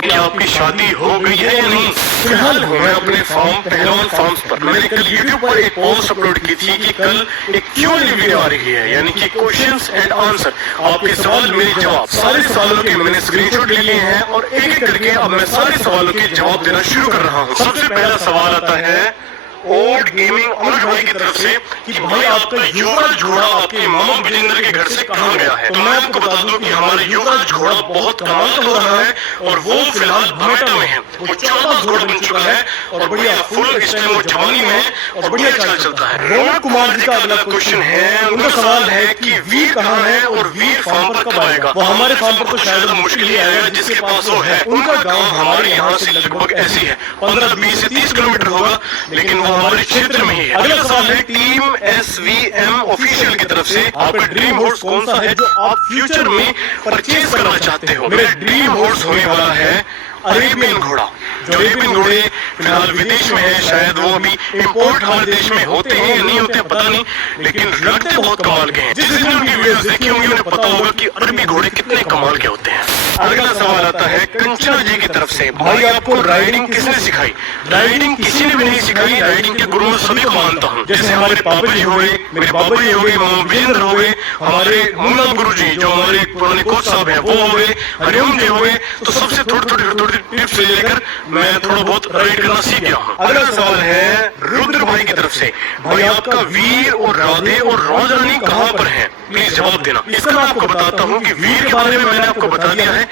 कि आपकी शादी हो गई है या नहीं। फिलहाल हूँ मैं अपने फॉर्म पहलवान फॉर्म्स पर। मैंने कल यूट्यूब पर एक पोस्ट अपलोड की थी कि कल एक Q&A वीडियो आ रही है, यानी कि क्वेश्चंस एंड आंसर, आपके सवाल मेरे जवाब। सारे सवालों के मैंने स्क्रीनशॉट ले लिए हैं और एक एक करके अब मैं सारे सवालों के जवाब देना शुरू कर रहा हूँ। सबसे पहला सवाल आता है ओल्ड गेमिंग अनुज भाई की तरफ से कि भाई आपका युवराज घोड़ा आपके मामा विजेंद्र के घर से कहाँ गया है। तो मैं आपको बता दूं कि हमारा युवराज घोड़ा बहुत कमाल का हो रहा है और वो फिलहाल बमेटा में है। वो 14 घोड़ा बन चुका है और बढ़िया फुल इस टाइम वो जवानी में है और बढ़िया चाल चलता है। रौनक कुमार जी का अगला क्वेश्चन है, उनका सवाल है कि वीर कहाँ है और वीर फार्म पर कब आएगा। वो हमारे फार्म पर तो शायद मुश्किल ही आएगा, जिसके पास वो है। उनका गाँव हमारे यहाँ से लगभग ऐसी है 15-20 से 30 किलोमीटर होगा, लेकिन हमारे क्षेत्र में ही है। अगला सवाल है टीम SVM ऑफिशियल की तरफ से, आपका ड्रीम हॉर्स कौन सा है जो आप फ्यूचर में परचेज करना चाहते हो। मेरा ड्रीम हॉर्स होने वाला है अरेबियन घोड़ा। जो अरेबियन घोड़े फिलहाल विदेश में है, शायद वो अभी इंपोर्ट हमारे देश में होते हैं या नहीं होते पता नहीं, लेकिन लगते बहुत कमाल के हैं। जिस दिन उनकी वीडियोस देखी होंगी उन्हें पता होगा कि अरबी घोड़े कितने कमाल के होते हैं। अगला सवाल आता है कंचना जी की तरफ से, भाई आपको राइडिंग किसने सिखाई। राइडिंग किसी ने भी नहीं सिखाई, राइडिंग के गुरु मैं सभी को मानता हूँ। जैसे हमारे पापा जी हो गए, मेरे बाबा जी हो गए, मामा विजेंद्र हो गए, हमारे मुन्ना गुरु जी जो हमारे पुराने कोच साहब हैं वो हो गए, हरिओम जी हो गए, तो सबसे थोड़ी टिप्स लेकर मैं थोड़ा बहुत राइड करना सीख गया हूँ। अगला सवाल है रुद्र भाई की तरफ से, भाई आपका वीर और राधे और राज रानी कहाँ पर है, प्लीज जवाब देना। इसका मैं आपको बताता हूँ कि वीर के बारे में मैंने आपको बता दिया है।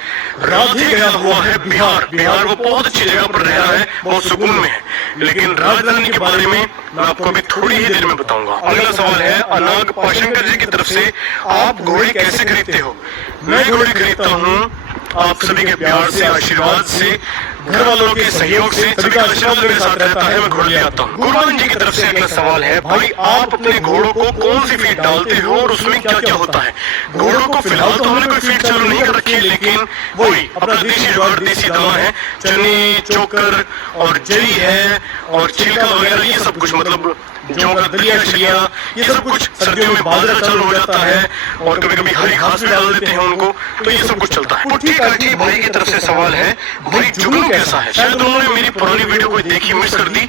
राधे गया हुआ है बिहार, वो बहुत अच्छी जगह पर रह रहा है, बहुत सुकून में है। लेकिन राजधानी के बारे में मैं आपको अभी थोड़ी ही देर में बताऊंगा। अगला सवाल है अनाग पाशंकर जी की तरफ से, आप घोड़े कैसे खरीदते हो। मैं घोड़े खरीदता हूँ आप सभी के प्यार से, आशीर्वाद से, घर वालों के सहयोग से, सभी का आशीर्वाद मेरे साथ रहता है, मैं घोड़े ले आता हूँ। गुरबान जी की तरफ से अगला सवाल है, भाई आप अपने घोड़ों को कौन सी फीड डालते हो और उसमें क्या क्या होता है। घोड़ों को फिलहाल तो हमने कोई फीड चालू नहीं कर रखी है, लेकिन वही अपना देसी जुगाड़, देसी दवा है, चने, चोकर और जई है और छिलका वगैरह, ये सब कुछ मतलब जौ का दलिया शलिया, ये सब कुछ सर्दियों में बाजरा चालू हो जाता है और कभी कभी हरी घास भी डाल देते हैं उनको, तो ये सब कुछ चलता है। पुट्ठी काठी भाई की तरफ से सवाल है, भाई जुगनू कैसा है। शायद उन्होंने मेरी पुरानी वीडियो को देखी, मिस कर दी।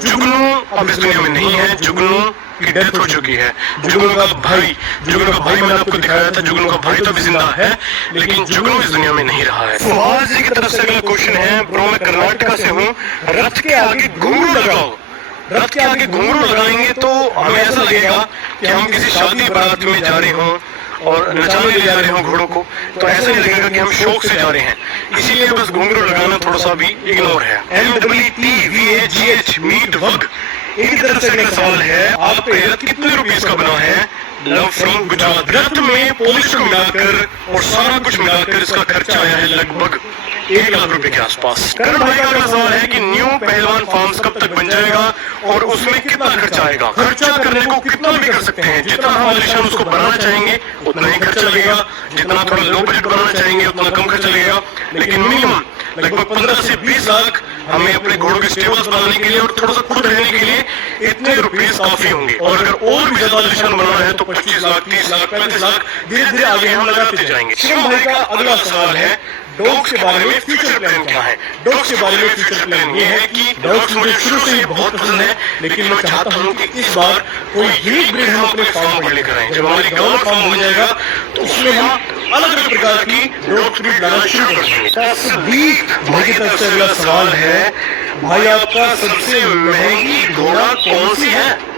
जुगनू अब इस दुनिया में नहीं है, जुगनू की डेथ हो चुकी है। जुगनू का भाई मैंने आपको दिखाया था, जुगनू का भाई तो भी जिंदा है, लेकिन जुगनू इस दुनिया में नहीं रहा है। फवाद जी की तरफ से अगला क्वेश्चन है, ब्रो मैं कर्नाटका से हूँ, रथ के आगे घुंघरू लगाओ। रथ के आगे घुंघरू लगाएंगे तो हमें ऐसा लगेगा कि हम किसी शादी बारात में जा रहे हों और नचाने ले जा रहे हों घोड़ों को, तो ऐसा ही लगेगा कि हम शौक से जा रहे हैं। इसीलिए बस घुंघरू लगाना थोड़ा सा भी इग्नोर है। MWTVAGH मीट वग इनकी तरफ से अगला सवाल है, आपका रथ कितने रुपीस का बना है। Love from Gujarat. रथ में पॉलिश को मिलाकर और सारा कुछ मिलाकर इसका खर्चा आया है लगभग 1 लाख रुपए के आसपास। करण भाई का अगला सवाल है कि न्यू पहलवान फार्म्स कब तक बन जाएगा और उसमें कितना खर्चा आएगा। खर्चा करने को कितना भी कर सकते हैं, जितना हम आलिशान उसको बनाना चाहेंगे उतना ही खर्चा लगेगा, जितना थोड़ा लो बजट बनाना चाहेंगे उतना कम खर्चा लगेगा, लेकिन मिनिमम लगभग 15 से 20 लाख हमें अपने घोड़ों के स्टेबल्स बनाने के लिए और थोड़ा सा खुद रहने के लिए इतने रुपीस काफी होंगे। और अगर और भी ज्यादा आलिशान बनाना है तो 25 लाख, 30 लाख, 35 लाख धीरे धीरे आगे हम लगाते जाएंगे। शिवम भाई का अगला सवाल है, डॉग्स के बारे में फ्यूचर प्लान क्या है। डॉग्स के बारे में फ्यूचर प्लान ये है कि डॉग्स मुझे शुरू से ही बहुत पसंद है, लेकिन मैं चाहता हूँ कि इस बार कोई यूनिक ब्रीड हम अपने फार्म पर लेकर आए। जब हमारी गाँव में फार्म बन जाएगा तो उसमें हम अलग अलग प्रकार की डॉग ब्रीड लाना शुरू कर देंगे। भाई की तरफ से अगला सवाल है, भाई आपका सबसे महंगी घोड़ा कौन सी है।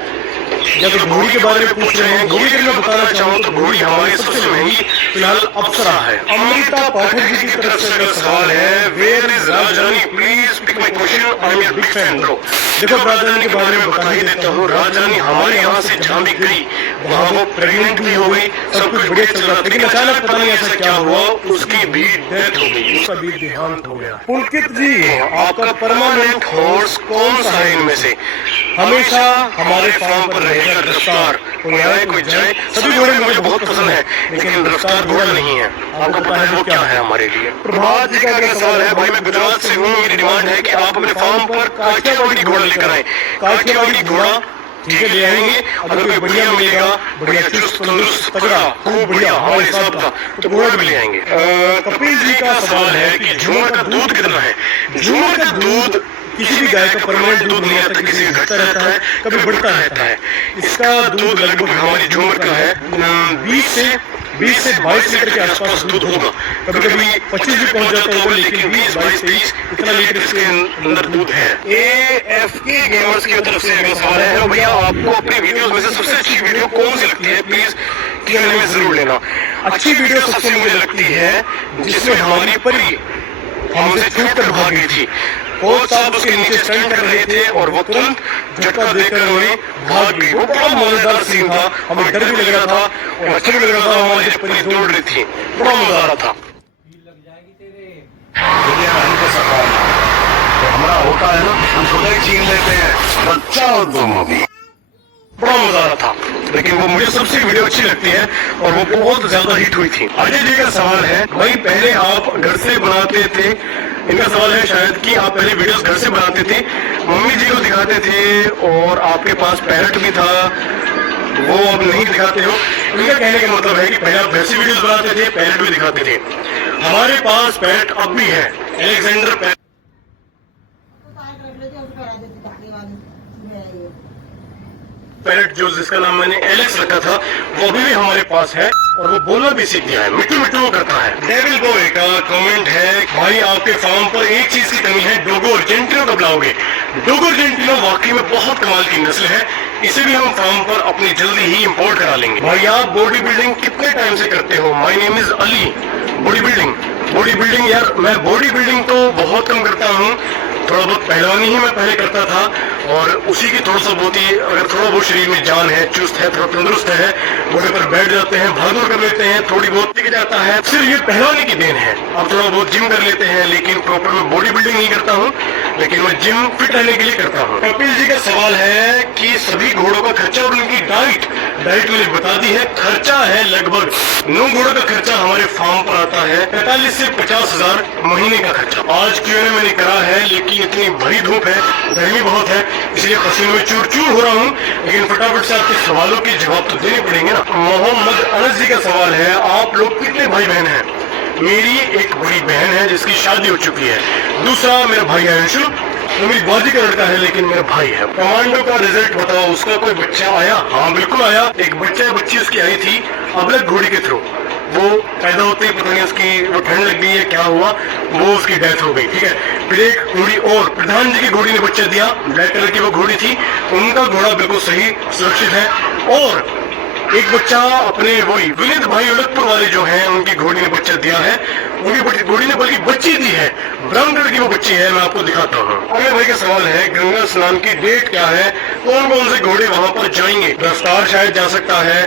जब घोड़ी के बारे में पूछ रहे हैं, घोड़ी के मैं बताना चाहूँ तो घोड़ी हमारी सबसे महंगी फिलहाल अप्सरा है। अमृता पाठक जी की तरफ से अगला सवाल है, where is Rajrani, please pick my question, I am your big fan bro. देखो राजरानी के बारे में बता ही देता हूँ, राजरानी हमारे यहाँ से जहाँ भी गई वहाँ वो प्रेग्नेंट भी हो गई, सब कुछ बढ़िया चल रहा था, लेकिन अचानक पता नहीं ऐसा क्या हुआ, उसकी भी डेथ हो गई, उसका भी देहांत हो गया। पुलकित जी, आपका परमानेंट हॉर्स कौन सा है इनमें से। हमेशा हमारे फार्म पर रहेगा रफ्तार, कोई आए कोई जाए, सभी घोड़े मुझे बहुत पसंद है, लेकिन रफ्तार घोड़ा नहीं है। आपको पता है वो क्या है हमारे लिए। प्रभात जी का अगला सवाल है, भाई मैं गुजरात से हूँ, मेरी डिमांड है कि आप अपने फार्म पर काठियावाड़ी घोड़ा लेकर आए। काठियावाड़ी घोड़ा ठीक है ले आएंगे। अगर कोई बढ़िया मिलेगा, बढ़िया चुस्त तंदुरुस्त तगड़ा खूब बढ़िया हमारे हिसाब का, तो घोड़ा भी ले आएंगे। कपिल जी का सवाल है कि झूमर का दूध कितना है। झूमर का दूध किसी भी गाय का परमानेंट दूध नहीं आता, किसी का घटता रहता है, कभी बढ़ता रहता है। इसका दूध लगभग हमारी झूमर का है 20 से 22 लीटर के आसपास दूध होगा। कभी कभी 25 भी पहुंच जाता होगा, लेकिन 20, 22, 23 इतना लीटर इसके अंदर दूध है। AFK गेमर्स की तरफ से अगला सवाल है, भैया आपको अपनी वीडियोस में से सबसे अच्छी वीडियो कौन सी लगती है, प्लीज Q&A में जरूर लेना। अच्छी वीडियो सबसे मुझे लगती है जिसमें हमारी परी हमसे छूट कर भाग गई थी। कोच साहब उसके नीचे स्टैंड कर रहे थे और वो तुरंत झटका देकर हमें भाग गई। वो बड़ा मजेदार सीन था, हमें डर भी लग रहा था और अच्छा भी लग रहा था। हमारी परी दौड़ रही थी, बड़ा मजा आ रहा था। हमारा होता है ना, हम खुद ही छीन लेते हैं, बच्चा हो तुम अभी। बड़ा मजा आ रहा था, लेकिन वो मुझे सबसे वीडियो अच्छी लगती है और वो बहुत ज्यादा हिट हुई थी। अजय जी का सवाल है, भाई पहले आप घर से बनाते थे, इनका सवाल है शायद कि आप पहले वीडियोस घर से बनाते थे, मम्मी जी को दिखाते थे और आपके पास पैरट भी था, वो अब नहीं दिखाते हो। इनका कहने का मतलब है कि पहले आप घर से वीडियोस बनाते थे, पैरट भी दिखाते थे। हमारे पास पैरट अब भी है, अलेक्जेंडर पैरट, जो जिसका नाम मैंने एलेक्स रखा था, वो अभी भी हमारे पास है और वो बोलना भी सीख गया है, मिट्टू मिट्टू करता है। डेविल बॉय का कमेंट है, भाई आपके फार्म पर एक चीज की कमी है, डोगो अर्जेंटिनो कब लाओगे। डोगो अर्जेंटिनो वाकई में बहुत कमाल की नस्ल है, इसे भी हम फार्म पर अपनी जल्दी ही इंपोर्ट करा लेंगे। भाई आप बॉडी बिल्डिंग कितने टाइम से करते हो। My name is Ali. Body building यार मैं बॉडी बिल्डिंग तो बहुत कम करता हूँ, थोड़ा बहुत पहलवानी ही मैं पहले करता था और उसी की थोड़ा सा बहुत ही, अगर थोड़ा बहुत शरीर में जान है, चुस्त है, थोड़ा तंदुरुस्त है, घोड़े पर बैठ जाते हैं, भागदौड़ कर लेते हैं, थोड़ी बहुत टिक जाता है, सिर्फ ये पहलवानी की देन है। अब थोड़ा बहुत जिम कर लेते हैं, लेकिन प्रॉपर मैं बॉडी बिल्डिंग नहीं करता हूँ, लेकिन मैं जिम फिट रहने के लिए करता हूँ। कपिल जी का सवाल है कि सभी घोड़ों का खर्चा और उनकी डाइट मैंने बता दी है। खर्चा है लगभग 9 घोड़ों का खर्चा हमारे फार्म पर आता है 45 से 50 हजार महीने का खर्चा। आज Q&A मैंने करा है, लेकिन इतनी भरी धूप है, गर्मी बहुत है, इसलिए पसीने में चूर चूर हो रहा हूँ, लेकिन फटाफट से आपके सवालों के जवाब तो देने पड़ेंगे ना। मोहम्मद अनस जी का सवाल है, आप लोग कितने भाई बहन हैं। मेरी एक बड़ी बहन है जिसकी शादी हो चुकी है, दूसरा मेरा भाई है अंशु, वो मेरी बाजी का लड़का है लेकिन मेरा भाई है। कमांडो का रिजल्ट बताओ, उसका कोई बच्चा आया। हाँ बिल्कुल आया, एक बच्ची उसकी आई थी अबलग घोड़ी के थ्रू, वो पैदा होते ही पता नहीं उसकी वो ठंड लग गई है क्या हुआ, वो उसकी डेथ हो गई। ठीक है, फिर एक घोड़ी और प्रधान जी की घोड़ी ने बच्चा दिया, ब्लैक कलर की वो घोड़ी थी, उनका घोड़ा बिल्कुल सही सुरक्षित है। और एक बच्चा अपने वही विनीत भाई उलटपुर वाले जो हैं उनकी घोड़ी ने बच्चा दिया है, उनकी घोड़ी ने बल्कि बच्ची दी है, ब्राउन कलर की वो बच्ची है, मैं आपको दिखाता हूँ। अगले भाई का सवाल है, गंगा स्नान की डेट क्या है, कौन कौन से घोड़े वहाँ पर जाएंगे। रफ्तार शायद जा सकता है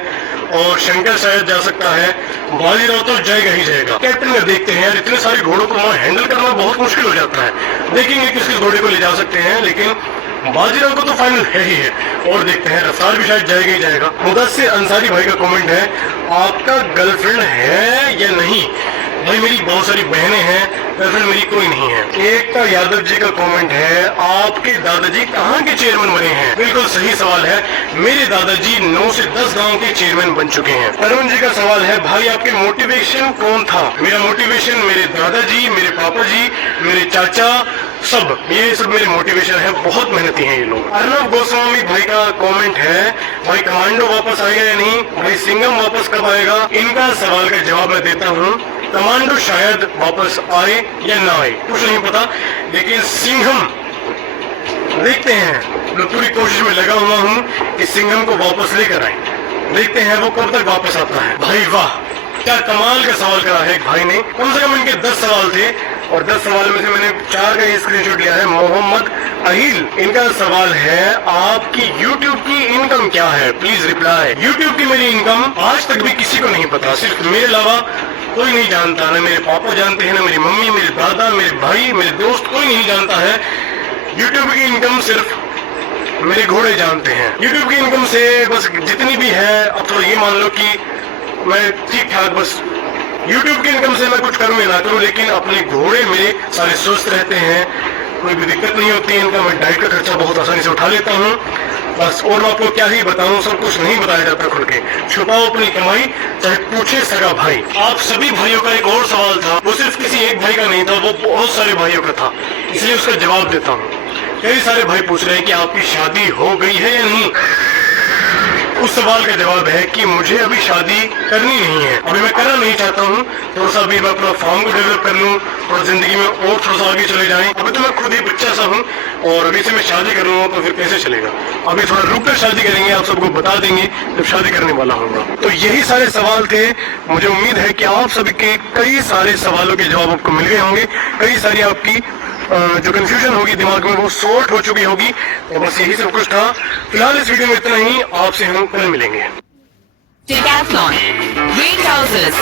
और शंकर शायद जा सकता है, बाजीराव तो जाएगा ही जाएगा। कैप्टन में देखते हैं यार, इतने सारे घोड़ों को वहाँ हैंडल करना बहुत मुश्किल हो जाता है, देखेंगे किस किस घोड़े को ले जा सकते हैं, लेकिन बाजीराव को तो फाइनल है ही है। और देखते हैं रफ्तार भी शायद जाएगा ही जाएगा। मुदस्सिर अंसारी भाई का कमेंट है, आपका गर्लफ्रेंड है या नहीं। भाई मेरी बहुत सारी बहनें हैं, गर्लफ्रेंड मेरी कोई नहीं है। एक का यादव जी का कमेंट है, आपके दादाजी कहाँ के चेयरमैन बने हैं। बिल्कुल सही सवाल है, मेरे दादाजी 9 से 10 गांव के चेयरमैन बन चुके हैं। अरुण जी का सवाल है, भाई आपके मोटिवेशन कौन था। मेरा मोटिवेशन मेरे दादाजी, मेरे पापा जी, मेरे चाचा, सब ये सब मेरे मोटिवेशन है, बहुत मेहनती हैं ये लोग। अर्नब गोस्वामी भाई का कमेंट है, भाई कमांडो वापस आएगा या नहीं, भाई सिंघम वापस कब आएगा। इनका सवाल का जवाब मैं देता हूँ, कमांडो शायद वापस आए या ना आए कुछ नहीं पता, लेकिन सिंघम देखते हैं, मैं पूरी कोशिश में लगा हुआ हूँ कि सिंघम को वापस लेकर आए, देखते हैं वो कब तक वापस आता है। भाई वाह, क्या कमाल का सवाल करा है एक भाई ने, कम से कम इनके 10 सवाल थे और 10 सवाल में से मैंने 4 का स्क्रीनशॉट लिया है। मोहम्मद अहिल, इनका सवाल है, आपकी YouTube की इनकम क्या है, प्लीज रिप्लाई। YouTube की मेरी इनकम आज तक भी किसी को नहीं पता, सिर्फ मेरे अलावा कोई नहीं जानता, ना मेरे पापा जानते हैं, ना मेरी मम्मी, मेरे दादा, मेरे भाई, मेरे दोस्त, कोई नहीं जानता है। YouTube की इनकम सिर्फ मेरे घोड़े जानते हैं। YouTube की इनकम से बस जितनी भी है, अब तो ये मान लो कि मैं ठीक ठाक बस YouTube की इनकम से मैं कुछ करूँ या ना करूँ, लेकिन अपने घोड़े मेरे सारे स्वस्थ रहते हैं, कोई भी दिक्कत नहीं होती है इनका। मैं डाइट का खर्चा बहुत आसानी से उठा लेता हूँ बस। और मैं आपको क्या ही बताऊं, सब कुछ नहीं बताया जाता खुल के। छुपाओ अपनी कमाई, चाहे पूछे सगा भाई। आप सभी भाइयों का एक और सवाल था, वो सिर्फ किसी एक भाई का नहीं था, वो बहुत सारे भाइयों का था, इसलिए उसका जवाब देता हूँ। कई सारे भाई पूछ रहे हैं कि आपकी शादी हो गई है या नहीं। उस सवाल का जवाब है कि मुझे अभी शादी करनी नहीं है, अभी मैं करना नहीं चाहता हूँ। थोड़ा सा अभी मैं अपना फॉर्म को डेवलप कर लूँ और जिंदगी में और थोड़ा सा आगे चले जाएं। अभी तो मैं खुद ही बच्चा सा हूँ और अभी से मैं शादी करूँगा तो फिर कैसे चलेगा। अभी थोड़ा रुक कर शादी करेंगे, आप सबको बता देंगे जब शादी करने वाला होगा। तो यही सारे सवाल थे। मुझे उम्मीद है कि आप सभी के कई सारे सवालों के जवाब आपको मिल गए होंगे। कई सारी आपकी जो कंफ्यूजन होगी दिमाग में वो सॉर्ट हो चुकी होगी। तो बस यही सब कुछ था फिलहाल इस वीडियो में, इतना ही। आपसे हम कल मिलेंगे। Decathlon, green trousers,